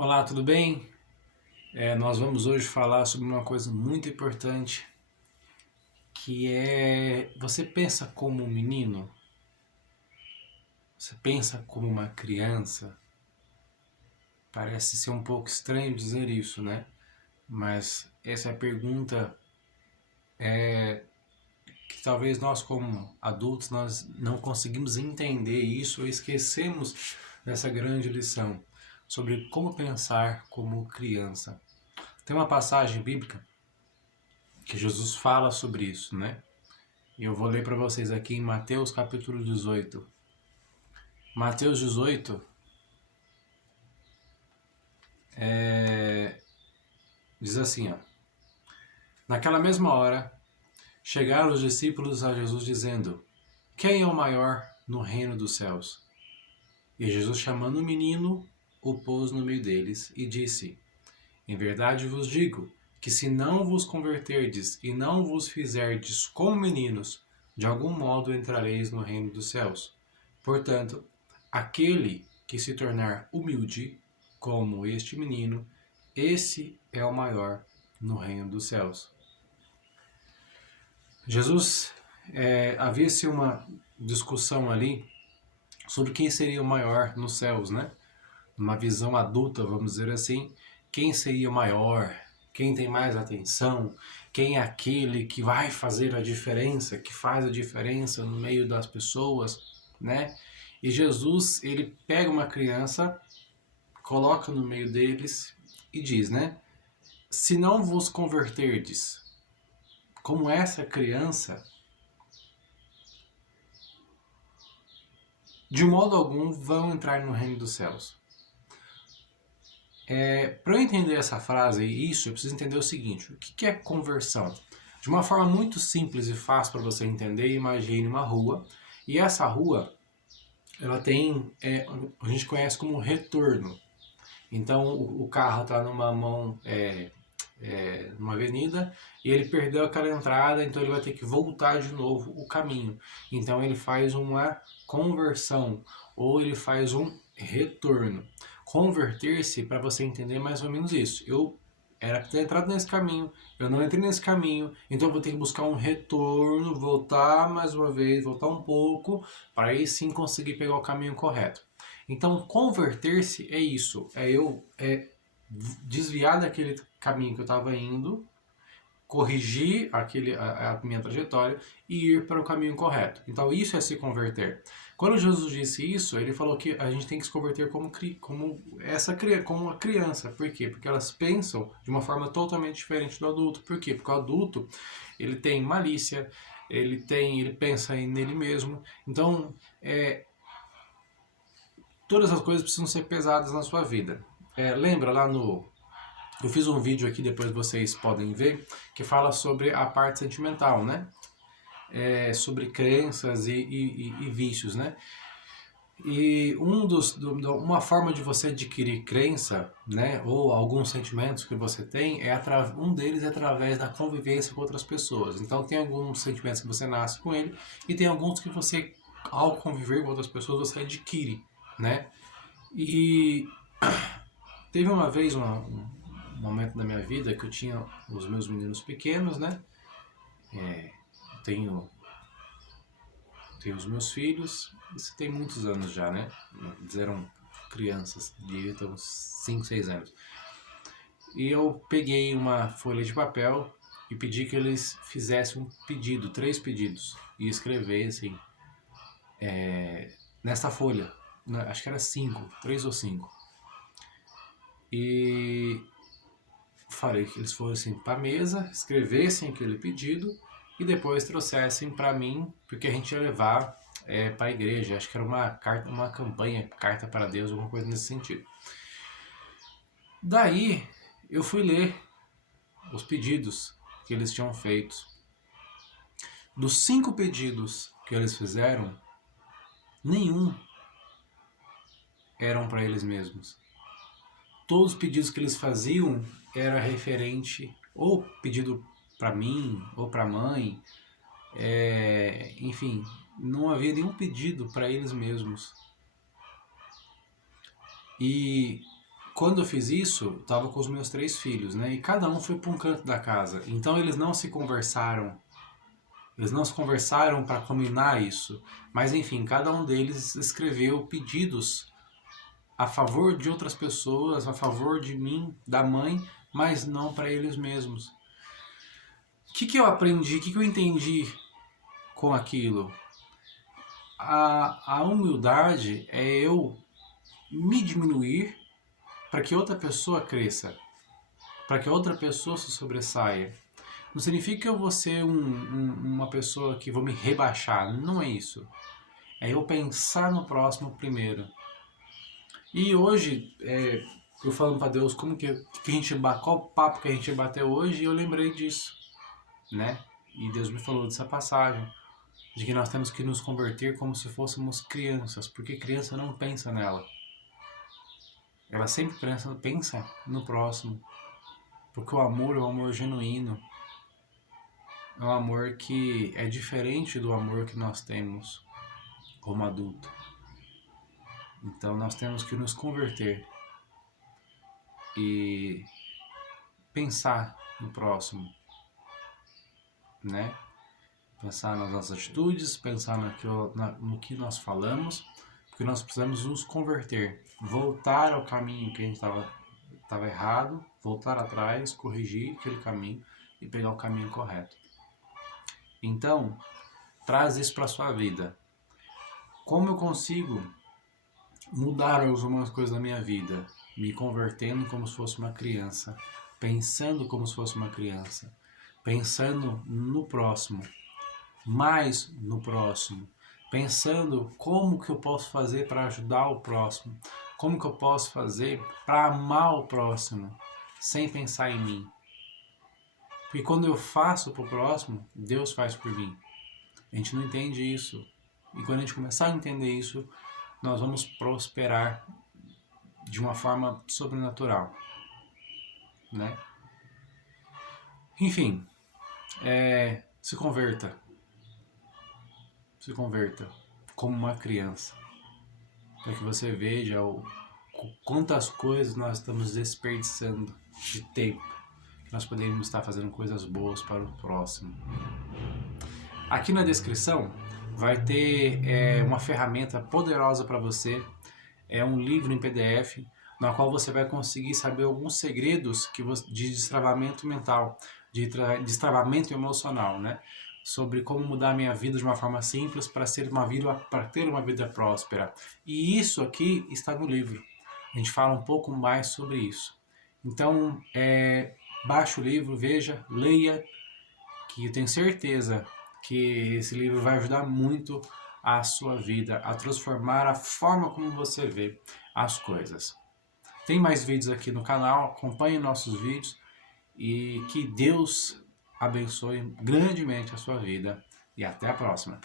Olá, tudo bem? Nós vamos hoje falar sobre uma coisa muito importante, que é você pensa como um menino? Você pensa como uma criança? Parece ser um pouco estranho dizer isso, né? Mas essa é a pergunta que talvez nós como adultos nós não conseguimos entender isso ou esquecemos dessa grande lição sobre como pensar como criança. Tem uma passagem bíblica que Jesus fala sobre isso, né? E eu vou ler para vocês aqui em Mateus capítulo 18. Mateus 18 diz assim, ó. Naquela mesma hora, chegaram os discípulos a Jesus dizendo: Quem é o maior no reino dos céus? E Jesus, chamando o menino, o pôs no meio deles e disse: Em verdade vos digo que se não vos converterdes e não vos fizerdes como meninos, de algum modo entrareis no reino dos céus. Portanto, aquele que se tornar humilde, como este menino, esse é o maior no reino dos céus. Jesus, havia-se uma discussão ali sobre quem seria o maior nos céus, né? Uma visão adulta, vamos dizer assim, quem seria o maior, quem tem mais atenção, quem é aquele que vai fazer a diferença, que faz a diferença no meio das pessoas, né? E Jesus, ele pega uma criança, coloca no meio deles e diz, né? Se não vos converterdes como essa criança, de modo algum vão entrar no reino dos céus. Para eu entender essa frase e isso, eu preciso entender o seguinte: o que é conversão? De uma forma muito simples e fácil para você entender, imagine uma rua, e essa rua ela tem, a gente conhece como retorno. Então o carro está numa mão, numa avenida, e ele perdeu aquela entrada, então ele vai ter que voltar de novo o caminho. Então ele faz uma conversão, ou ele faz um retorno. Converter-se, para você entender mais ou menos isso. Eu era para ter entrado nesse caminho, eu não entrei nesse caminho, então eu vou ter que buscar um retorno, voltar mais uma vez, voltar um pouco, para aí sim conseguir pegar o caminho correto. Então, converter-se é isso, desviar daquele caminho que eu estava indo, corrigir a minha trajetória e ir para o caminho correto. Então isso é se converter. Quando Jesus disse isso, ele falou que a gente tem que se converter como uma criança. Por quê? Porque elas pensam de uma forma totalmente diferente do adulto. Por quê? Porque o adulto ele tem malícia, ele pensa nele mesmo. Então todas as coisas precisam ser pesadas na sua vida. Lembra lá no eu fiz um vídeo aqui, depois vocês podem ver, que fala sobre a parte sentimental, né? Sobre crenças e vícios, né? E uma forma de você adquirir crença, né, ou alguns sentimentos que você tem, um deles é através da convivência com outras pessoas. Então tem alguns sentimentos que você nasce com ele e tem alguns que você, ao conviver com outras pessoas, você adquire, né? E teve uma vez um momento da minha vida que eu tinha os meus meninos pequenos, né? Tenho, tenho os meus filhos, isso tem muitos anos já, né? Eles eram crianças, devia ter uns 5, 6 anos. E eu peguei uma folha de papel e pedi que eles fizessem um pedido, 3 pedidos, e escrevessem nessa folha, né? Acho que era 5, 3 ou 5. E falei que eles fossem para a mesa, escrevessem aquele pedido e depois trouxessem para mim, porque a gente ia levar para a igreja. Acho que era uma campanha, carta para Deus, alguma coisa nesse sentido. Daí eu fui ler os pedidos que eles tinham feito. Dos 5 pedidos que eles fizeram, nenhum eram para eles mesmos. Todos os pedidos que eles faziam era referente ou pedido para mim ou para a mãe. Enfim, não havia nenhum pedido para eles mesmos. E quando eu fiz isso, eu estava com os meus 3 filhos, né? E cada um foi para um canto da casa. Então eles não se conversaram. Eles não se conversaram para combinar isso. Mas enfim, cada um deles escreveu pedidos a favor de outras pessoas, a favor de mim, da mãe, mas não para eles mesmos. O que eu aprendi, o que eu entendi com aquilo? A humildade é eu me diminuir para que outra pessoa cresça, para que outra pessoa se sobressaia. Não significa que eu vou ser uma pessoa que vou me rebaixar, não é isso. É eu pensar no próximo primeiro. E hoje, eu falando para Deus como que a gente, qual papo que a gente bateu hoje, e eu lembrei disso, né? E Deus me falou dessa passagem, de que nós temos que nos converter como se fôssemos crianças, porque criança não pensa nela. Ela sempre pensa no próximo, porque o amor é um amor genuíno, é um amor que é diferente do amor que nós temos como adulto. Então nós temos que nos converter e pensar no próximo, né? Pensar nas nossas atitudes, pensar no que nós falamos, porque nós precisamos nos converter, voltar ao caminho que a gente estava errado, voltar atrás, corrigir aquele caminho e pegar o caminho correto. Então, traz isso para a sua vida. Como eu consigo mudar algumas coisas da minha vida? Me convertendo como se fosse uma criança, pensando como se fosse uma criança, pensando no próximo, mais no próximo, pensando como que eu posso fazer para ajudar o próximo, como que eu posso fazer para amar o próximo, sem pensar em mim. Porque quando eu faço para o próximo, Deus faz por mim. A gente não entende isso. E quando a gente começar a entender isso, nós vamos prosperar de uma forma sobrenatural, né? Enfim, se converta. Se converta como uma criança, para que você veja quantas coisas nós estamos desperdiçando de tempo. Nós poderíamos estar fazendo coisas boas para o próximo. Aqui na descrição vai ter uma ferramenta poderosa para você. É um livro em PDF, na qual você vai conseguir saber alguns segredos de destravamento mental, de destravamento emocional, né? Sobre como mudar a minha vida de uma forma simples para ter uma vida próspera. E isso aqui está no livro. A gente fala um pouco mais sobre isso. Então, baixe o livro, veja, leia, que eu tenho certeza que esse livro vai ajudar muito a sua vida, a transformar a forma como você vê as coisas. Tem mais vídeos aqui no canal, acompanhe nossos vídeos e que Deus abençoe grandemente a sua vida e até a próxima.